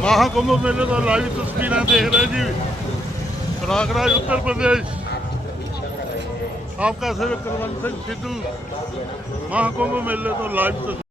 महाकुंभ मेले का लाइव तस्वीर देख रहे जी। प्रयागराज उत्तर प्रदेश, आपका सेवक कुलवंत सिंह सिद्धू महाकुंभ मेले तो लाइव